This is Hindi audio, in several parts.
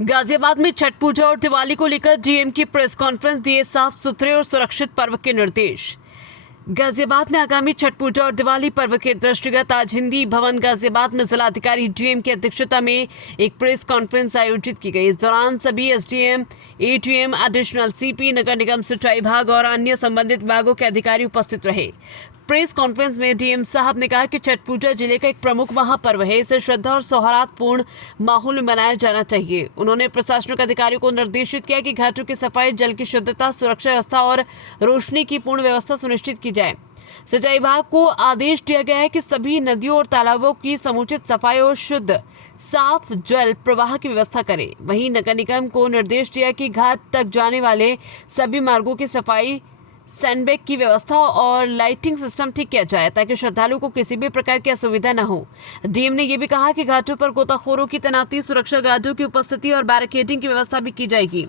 गाजियाबाद में छठ पूजा और दिवाली को लेकर डीएम की प्रेस कॉन्फ्रेंस, दिए साफ सुथरे और सुरक्षित पर्व के निर्देश। गाजियाबाद में आगामी छठ पूजा और दिवाली पर्व के दृष्टिगत आज हिंदी भवन गाजियाबाद में जिलाधिकारी डीएम की अध्यक्षता में एक प्रेस कॉन्फ्रेंस आयोजित की गई। इस दौरान सभी एसडीएम, एटीएम, एडिशनल सीपी, नगर निगम सिंचाई विभाग और अन्य संबंधित विभागों के अधिकारी उपस्थित रहे। प्रेस कॉन्फ्रेंस में डीएम साहब ने कहा कि छठ पूजा जिले का एक प्रमुख महापर्व है, इसे श्रद्धा और सौहार्दपूर्ण माहौल में मनाया जाना चाहिए। उन्होंने प्रशासनिक अधिकारियों को निर्देशित किया कि घाटों की सफाई, जल की शुद्धता, सुरक्षा व्यवस्था और रोशनी की पूर्ण व्यवस्था सुनिश्चित की जाए। सिंचाई विभाग को आदेश दिया गया है कि सभी नदियों और तालाबों की समुचित सफाई और शुद्ध साफ जल प्रवाह की व्यवस्था करें। वहीं नगर निगम को निर्देश दिया कि घाट तक जाने वाले सभी मार्गों की सफाई, सैंडबैग की व्यवस्था और लाइटिंग सिस्टम ठीक किया जाए ताकि श्रद्धालुओं को किसी भी प्रकार की असुविधा न हो। डीएम ने यह भी कहा कि घाटों पर गोताखोरों की तैनाती, सुरक्षा गार्डों की उपस्थिति और बैरिकेडिंग की व्यवस्था भी की जाएगी।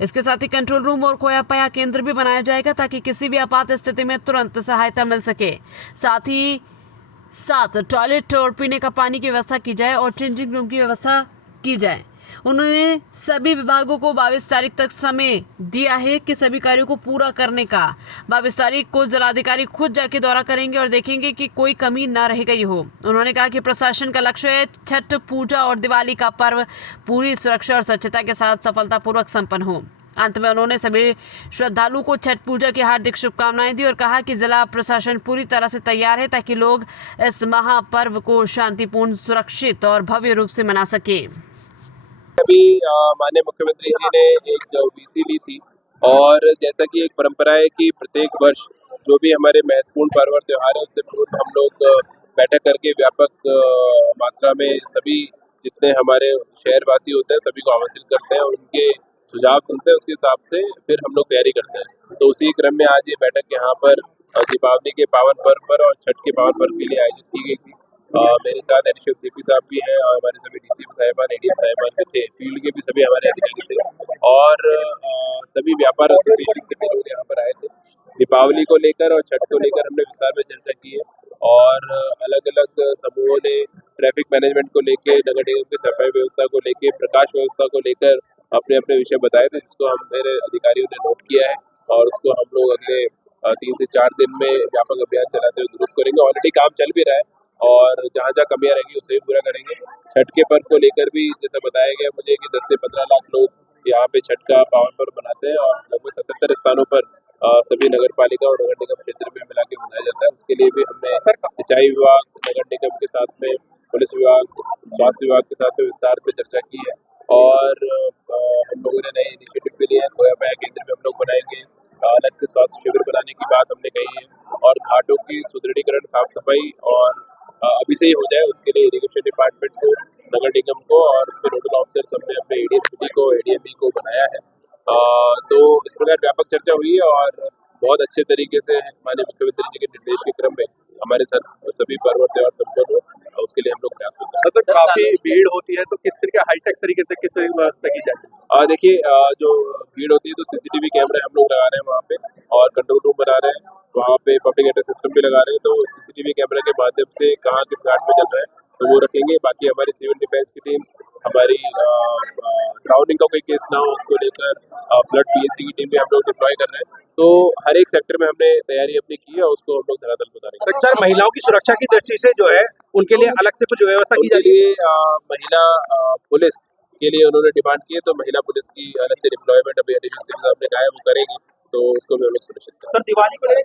इसके साथ ही कंट्रोल रूम और खोया पाया केंद्र भी बनाया जाएगा ताकि किसी भी आपात स्थिति में तुरंत सहायता मिल सके। साथ टॉयलेट और पीने का पानी की व्यवस्था की जाए और चेंजिंग रूम की व्यवस्था की जाए। उन्होंने सभी विभागों को 22 तारीख तक समय दिया है कि सभी कार्यों को पूरा करने का। 22 तारीख को जिलाधिकारी खुद जाके दौरा करेंगे और देखेंगे कि कोई कमी न रह गई हो। उन्होंने कहा कि प्रशासन का लक्ष्य है छठ पूजा और दिवाली का पर्व पूरी सुरक्षा और स्वच्छता के साथ सफलतापूर्वक संपन्न हो। अंत में उन्होंने सभी श्रद्धालुओं को छठ पूजा की हार्दिक शुभकामनाएं दी और कहा कि जिला प्रशासन पूरी तरह से तैयार है ताकि लोग इस महापर्व को शांतिपूर्ण, सुरक्षित और भव्य रूप से मना सके। अभी माननीय मुख्यमंत्री जी ने एक वीसी ली थी और जैसा कि एक परंपरा है कि प्रत्येक वर्ष जो भी हमारे महत्वपूर्ण पर्व और त्योहार है उससे पूर्व हम लोग बैठक करके व्यापक मात्रा में सभी जितने हमारे शहरवासी होते हैं सभी को आमंत्रित करते हैं और उनके सुझाव सुनते हैं, उसके हिसाब से फिर हम लोग तैयारी करते हैं। तो उसी क्रम में आज ये बैठक यहाँ पर दीपावली के पावन पर्व पर और छठ के पावन पर्व के लिए आयोजित की गई थी। मेरे साथ एडिशनल सीपी साहब भी हैं और हमारे सभी डीसी साहिबान, एडीएम साहिबान भी थे, फील्ड के भी सभी हमारे अधिकारी थे और सभी व्यापार एसोसिएशन से भी लोग यहाँ पर आए थे। दीपावली को लेकर और छठ को लेकर हमने विस्तार में चर्चा की है और अलग अलग समूहों ने ट्रैफिक मैनेजमेंट को लेकर, नगर निगम की सफाई व्यवस्था को लेकर, प्रकाश व्यवस्था को लेकर अपने अपने विषय बताए थे, जिसको हम मेरे अधिकारियों ने नोट किया है और उसको हम लोग अगले 3 से 4 दिन में व्यापक अभियान चलाते हुए दुरुस्त करेंगे। ऑलरेडी काम चल भी रहा है और जहाँ जहाँ कमियाँ रहेंगी उसे भी पूरा करेंगे। छठ के पर्व को लेकर भी जैसा बताया गया मुझे कि 10 से 15 लाख लोग यहाँ पे छठ का पावन पर्व मनाते हैं और लगभग 77 स्थानों पर सभी नगर पालिका और नगर निगम क्षेत्र में मिला के मनाया जाता है। उसके लिए भी हमने सिंचाई विभाग, नगर निगम के साथ में पुलिस विभाग, स्वास्थ्य विभाग के साथ में विस्तार पे चर्चा की है और हम लोगों ने नए इनिशिएटिव भी लिए हैं। खोया पाया केंद्र में हम लोग बनाएंगे, अलग से स्वास्थ्य शिविर बनाने की बात हमने कही है और घाटों की सुदृढ़ीकरण, साफ सफाई और अभी से ही हो जाए उसके लिए इरिगेशन डिपार्टमेंट को, नगर निगम को और उसके नोडल ऑफिसर्स हमने अपने एडीएसपी को, एडीएमई को बनाया है। तो इस प्रकार व्यापक चर्चा हुई है और बहुत अच्छे तरीके से माननीय मुख्यमंत्री जी के निर्देश के क्रम में हमारे साथ सभी पर्व और त्योहार संपन्न हो, उसके लिए हम लोग प्रयास करते हैं। मतलब काफी भीड़ होती है तो किस तरह के हाईटेक तरीके से किस तरीके व्यवस्था की जाए? देखिए, जो भीड़ होती है तो सीसीटीवी कैमरे हम लोग लगा रहे हैं वहाँ पे और कंट्रोल रूम बना रहे हैं, वहाँ पे पब्लिक एड्रेस सिस्टम भी लगा रहे हैं। तो सीसीटीवी कैमरे के माध्यम से कहाँ किस घाट में चल रहा है तो वो रखेंगे। बाकी हमारी सिविल डिफेंस की टीम, हमारी ड्राउनिंग का कोई केस ना हो उसको लेकर फ्लड पीएससी की टीम भी हम लोग डिप्लॉय कर रहे हैं। तो हर एक सेक्टर में हमने तैयारी अपनी की है और उसको हम लोग धरातल बता रहे हैं। सर, महिलाओं की सुरक्षा की दृष्टि से जो है उनके लिए अलग से कुछ व्यवस्था की उनके लिए महिला पुलिस के लिए उन्होंने डिमांड की है तो महिला पुलिस की अलग से डिप्लॉयमेंट अभी एडिशनल सीपी साहब ने कहा है वो करेगी, तो उसको भी हम लोग सुनिश्चित करेंगे। सर, दिवाली को लेकर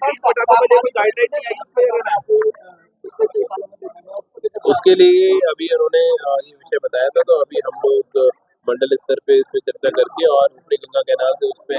कोई गाइडलाइन उसके लिए अभी उन्होंने ये विषय बताया था तो अभी हम लोग मंडल स्तर पे इस पे चर्चा करके और ऊपरी गंगा कैनाल से उस पे